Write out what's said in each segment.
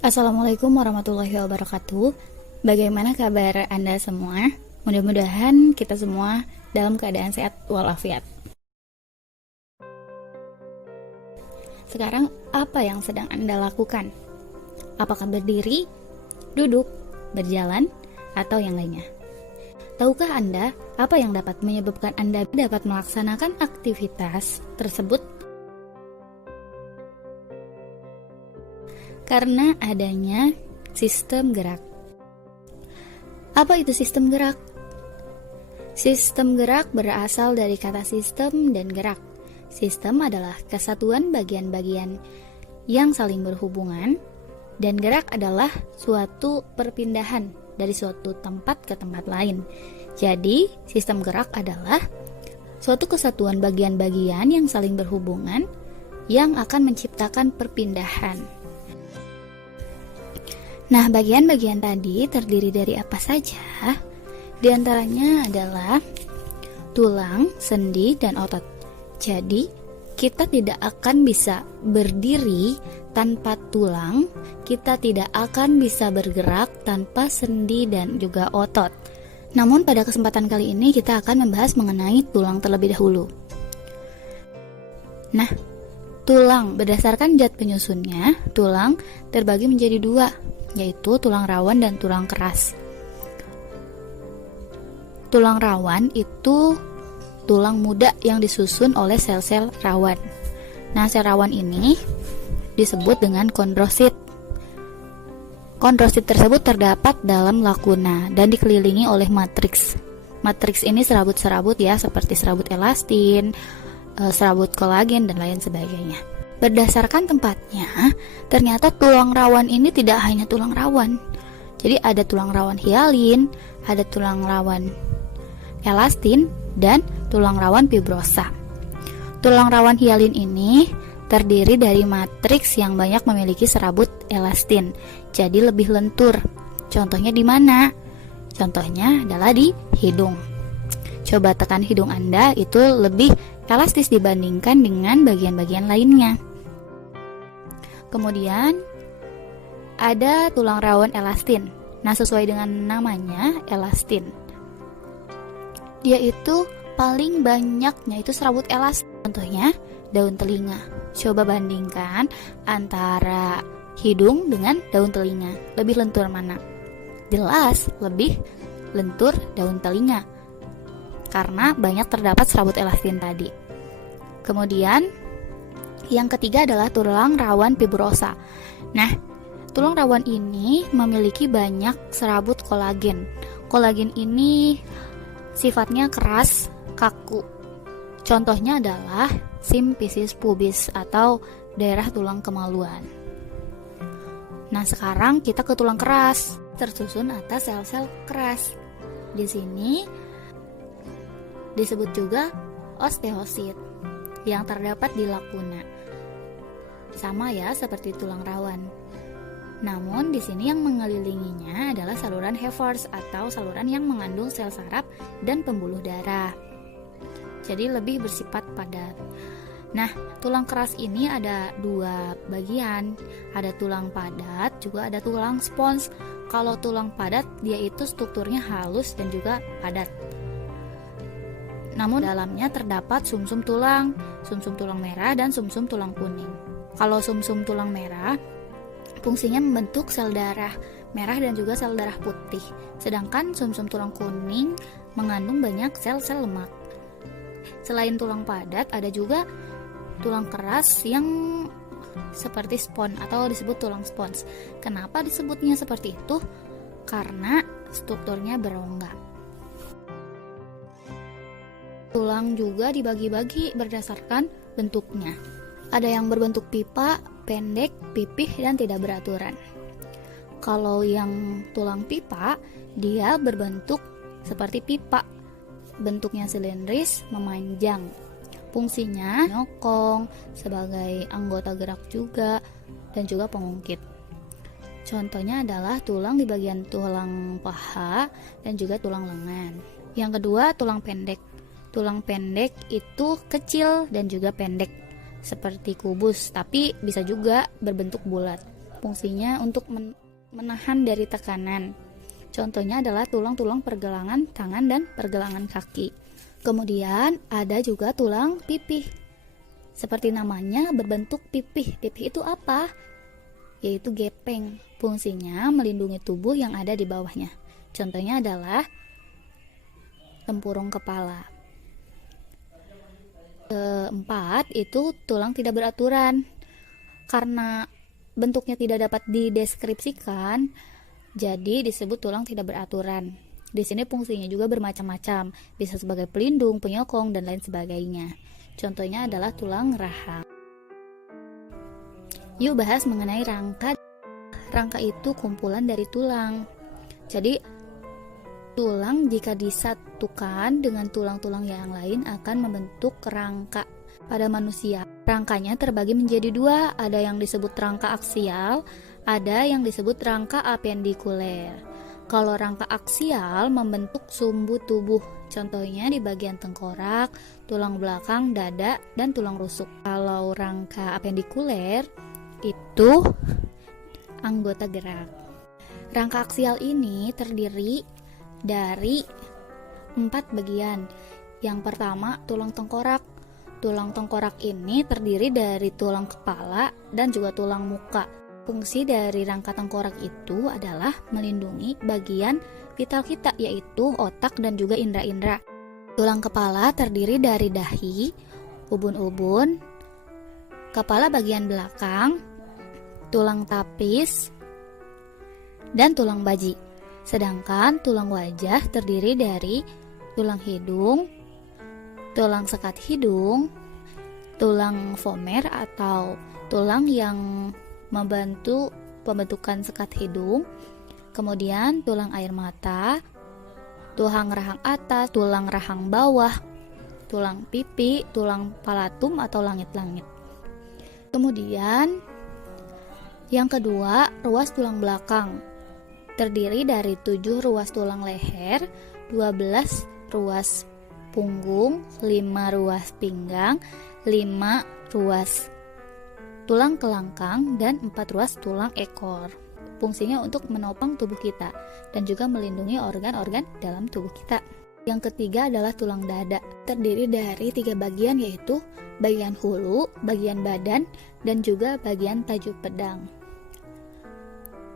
Assalamualaikum warahmatullahi wabarakatuh. Bagaimana kabar Anda semua? Mudah-mudahan kita semua dalam keadaan sehat walafiat. Sekarang apa yang sedang Anda lakukan? Apakah berdiri, duduk, berjalan, atau yang lainnya? Tahukah Anda apa yang dapat menyebabkan Anda dapat melaksanakan aktivitas tersebut? Karena adanya sistem gerak. Apa itu sistem gerak? Sistem gerak berasal dari kata sistem dan gerak. Sistem adalah kesatuan bagian-bagian yang saling berhubungan, dan gerak adalah suatu perpindahan dari suatu tempat ke tempat lain. Jadi, sistem gerak adalah suatu kesatuan bagian-bagian yang saling berhubungan yang akan menciptakan perpindahan. Nah, bagian-bagian tadi terdiri dari apa saja? Di antaranya adalah tulang, sendi, dan otot. Jadi, kita tidak akan bisa berdiri tanpa tulang, kita tidak akan bisa bergerak tanpa sendi dan juga otot. Namun, pada kesempatan kali ini kita akan membahas mengenai tulang terlebih dahulu. Nah, tulang berdasarkan zat penyusunnya, tulang terbagi menjadi dua, yaitu tulang rawan dan tulang keras. Tulang rawan itu tulang muda yang disusun oleh sel-sel rawan. Nah, sel rawan ini disebut dengan kondrosit. Kondrosit tersebut terdapat dalam lakuna dan dikelilingi oleh matriks. Matriks ini serabut-serabut ya, seperti serabut elastin, serabut kolagen, dan lain sebagainya. Berdasarkan tempatnya, ternyata tulang rawan ini tidak hanya tulang rawan. Jadi ada tulang rawan hialin, ada tulang rawan elastin, dan tulang rawan fibrosa. Tulang rawan hialin ini terdiri dari matriks yang banyak memiliki serabut elastin, jadi lebih lentur. Contohnya di mana? Contohnya adalah di hidung. Coba tekan hidung Anda, itu lebih elastis dibandingkan dengan bagian-bagian lainnya. Kemudian ada tulang rawan elastin. Nah, sesuai dengan namanya, elastin. Dia itu paling banyaknya itu serabut elastin. Contohnya daun telinga. Coba bandingkan antara hidung dengan daun telinga. Lebih lentur mana? Jelas lebih lentur daun telinga, karena banyak terdapat serabut elastin tadi. Kemudian yang ketiga adalah tulang rawan fibrosa. Nah, tulang rawan ini memiliki banyak serabut kolagen. Kolagen ini sifatnya keras, kaku. Contohnya adalah simfisis pubis atau daerah tulang kemaluan. Nah, sekarang kita ke tulang keras, tersusun atas sel-sel keras. Di sini disebut juga osteosit yang terdapat di lakuna. Sama ya seperti tulang rawan. Namun di sini yang mengelilinginya adalah saluran Hebers atau saluran yang mengandung sel saraf dan pembuluh darah. Jadi lebih bersifat padat. Nah, tulang keras ini ada dua bagian. Ada tulang padat, juga ada tulang spons. Kalau tulang padat, dia itu strukturnya halus dan juga padat. Namun dalamnya terdapat sumsum tulang merah dan sumsum tulang kuning. Kalau sumsum tulang merah, fungsinya membentuk sel darah merah dan juga sel darah putih. Sedangkan sumsum tulang kuning mengandung banyak sel-sel lemak. Selain tulang padat, ada juga tulang keras yang seperti spons atau disebut tulang spons. Kenapa disebutnya seperti itu? Karena strukturnya berongga. Tulang juga dibagi-bagi berdasarkan bentuknya. Ada yang berbentuk pipa, pendek, pipih, dan tidak beraturan. Kalau yang tulang pipa, dia berbentuk seperti pipa. Bentuknya silindris, memanjang. Fungsinya nyokong, sebagai anggota gerak juga, dan juga pengungkit. Contohnya adalah tulang di bagian tulang paha dan juga tulang lengan. Yang kedua, tulang pendek. Tulang pendek itu kecil dan juga pendek, seperti kubus, tapi bisa juga berbentuk bulat. Fungsinya untuk menahan dari tekanan. Contohnya adalah tulang-tulang pergelangan tangan dan pergelangan kaki. Kemudian ada juga tulang pipih. Seperti namanya, berbentuk pipih. Pipih itu apa? Yaitu gepeng. Fungsinya melindungi tubuh yang ada di bawahnya. Contohnya adalah tempurung kepala. Keempat, itu tulang tidak beraturan. Karena bentuknya tidak dapat dideskripsikan, jadi disebut tulang tidak beraturan. Di sini fungsinya juga bermacam-macam, bisa sebagai pelindung, penyokong, dan lain sebagainya. Contohnya adalah tulang rahang. Yuk bahas mengenai rangka. Rangka itu kumpulan dari tulang. Jadi tulang jika disatukan dengan tulang-tulang yang lain akan membentuk rangka. Pada manusia, rangkanya terbagi menjadi dua, ada yang disebut rangka aksial, ada yang disebut rangka apendikuler. Kalau rangka aksial membentuk sumbu tubuh, contohnya di bagian tengkorak, tulang belakang, dada, dan tulang rusuk. Kalau rangka apendikuler itu anggota gerak. Rangka aksial ini terdiri dari 4 bagian. Yang pertama, tulang tengkorak. Tulang tengkorak ini terdiri dari tulang kepala dan juga tulang muka. Fungsi dari rangka tengkorak itu adalah melindungi bagian vital kita, yaitu otak dan juga indera-indera. Tulang kepala terdiri dari dahi, ubun-ubun, kepala bagian belakang, tulang tapis, dan tulang baji. Sedangkan tulang wajah terdiri dari tulang hidung, tulang sekat hidung, tulang vomer atau tulang yang membantu pembentukan sekat hidung, kemudian tulang air mata, tulang rahang atas, tulang rahang bawah, tulang pipi, tulang palatum atau langit-langit. Kemudian yang kedua, ruas tulang belakang. Terdiri dari 7 ruas tulang leher, 12 ruas punggung, 5 ruas pinggang, 5 ruas tulang kelangkang, dan 4 ruas tulang ekor. Fungsinya untuk menopang tubuh kita dan juga melindungi organ-organ dalam tubuh kita. Yang ketiga adalah tulang dada. Terdiri dari 3 bagian, yaitu bagian hulu, bagian badan, dan juga bagian tajuk pedang.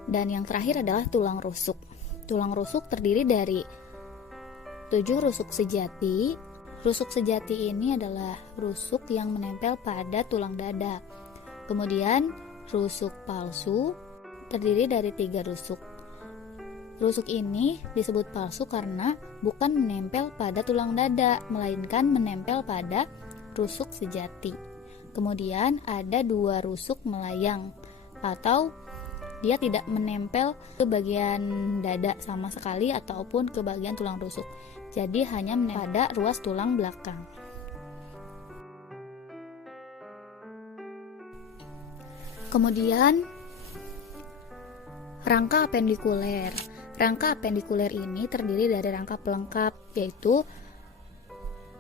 Dan yang terakhir adalah tulang rusuk. Tulang rusuk terdiri dari 7 rusuk sejati. Rusuk sejati ini adalah rusuk yang menempel pada tulang dada. Kemudian rusuk palsu terdiri dari 3 rusuk. Rusuk ini disebut palsu karena bukan menempel pada tulang dada, melainkan menempel pada rusuk sejati. Kemudian ada 2 rusuk melayang, atau dia tidak menempel ke bagian dada sama sekali ataupun ke bagian tulang rusuk. Jadi hanya menempel pada ruas tulang belakang. Kemudian rangka apendikuler. Rangka apendikuler ini terdiri dari rangka pelengkap, yaitu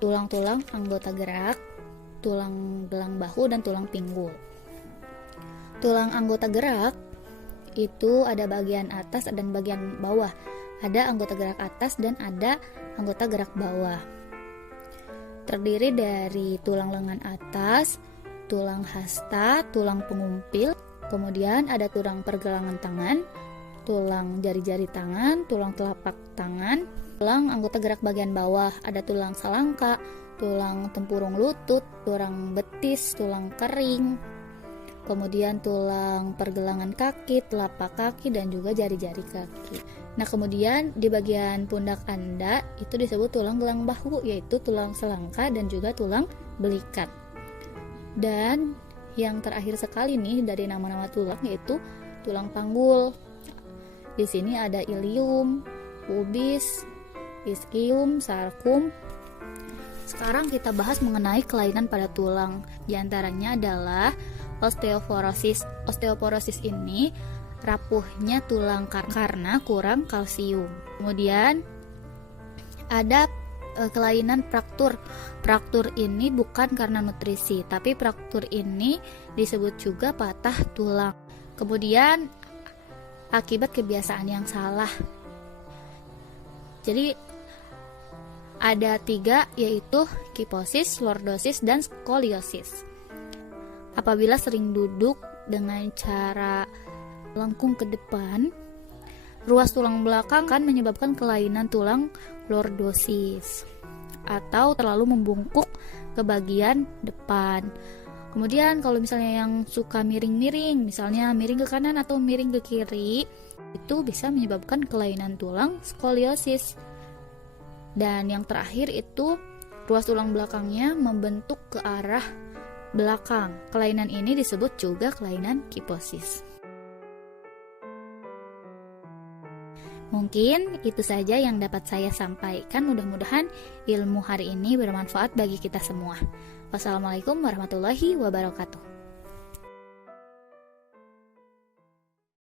tulang-tulang anggota gerak, tulang gelang bahu, dan tulang pinggul. Tulang anggota gerak itu ada bagian atas dan bagian bawah. Ada anggota gerak atas dan ada anggota gerak bawah. Terdiri dari tulang lengan atas, tulang hasta, tulang pengumpil, kemudian ada tulang pergelangan tangan, tulang jari-jari tangan, tulang telapak tangan, tulang anggota gerak bagian bawah, ada tulang salangka, tulang tempurung lutut, tulang betis, tulang kering, kemudian tulang pergelangan kaki, telapak kaki, dan juga jari-jari kaki. Nah, kemudian di bagian pundak Anda itu disebut tulang gelang bahu, yaitu tulang selangka dan juga tulang belikat. Dan yang terakhir sekali nih dari nama-nama tulang yaitu tulang panggul. Di sini ada ilium, pubis, ischium, sarkum. Sekarang kita bahas mengenai kelainan pada tulang. Di antaranya adalah osteoporosis. Osteoporosis ini rapuhnya tulang karena kurang kalsium. Kemudian ada kelainan fraktur. Fraktur ini bukan karena nutrisi, tapi fraktur ini disebut juga patah tulang. Kemudian akibat kebiasaan yang salah. Jadi ada 3, yaitu kiposis, lordosis, dan skoliosis. Apabila sering duduk dengan cara melengkung ke depan, ruas tulang belakang akan menyebabkan kelainan tulang lordosis atau terlalu membungkuk ke bagian depan. Kemudian kalau misalnya yang suka miring-miring, misalnya miring ke kanan atau miring ke kiri, itu bisa menyebabkan kelainan tulang skoliosis. Dan yang terakhir itu ruas tulang belakangnya membentuk ke arah belakang. Kelainan ini disebut juga kelainan kiposis. Mungkin itu saja yang dapat saya sampaikan. Mudah-mudahan ilmu hari ini bermanfaat bagi kita semua. Wassalamualaikum warahmatullahi wabarakatuh.